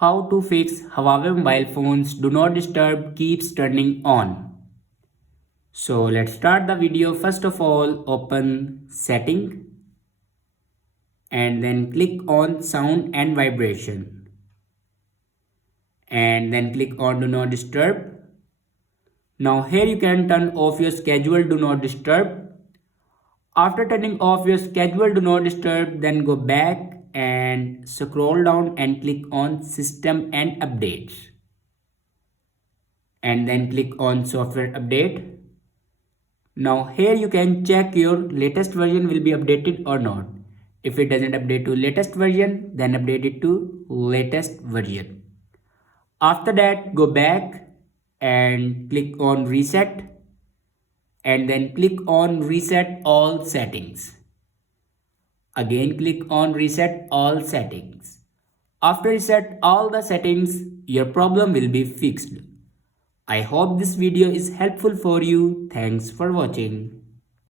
How to fix Huawei mobile phones do not disturb keeps turning on. So let's start the video. First of all, open setting and then click on sound and vibration and then click on do not disturb. Now here you can turn off your scheduled do not disturb. After turning off your scheduled do not disturb, then go back and scroll down and click on system and updates and then click on software update. Now here you can check your latest version will be updated or not. If it doesn't update to latest version, then update it to latest version. After that, go back and click on reset and then click on reset all settings. Again click on reset all settings. After reset all the settings, your problem will be fixed. I hope this video is helpful for you. Thanks for watching.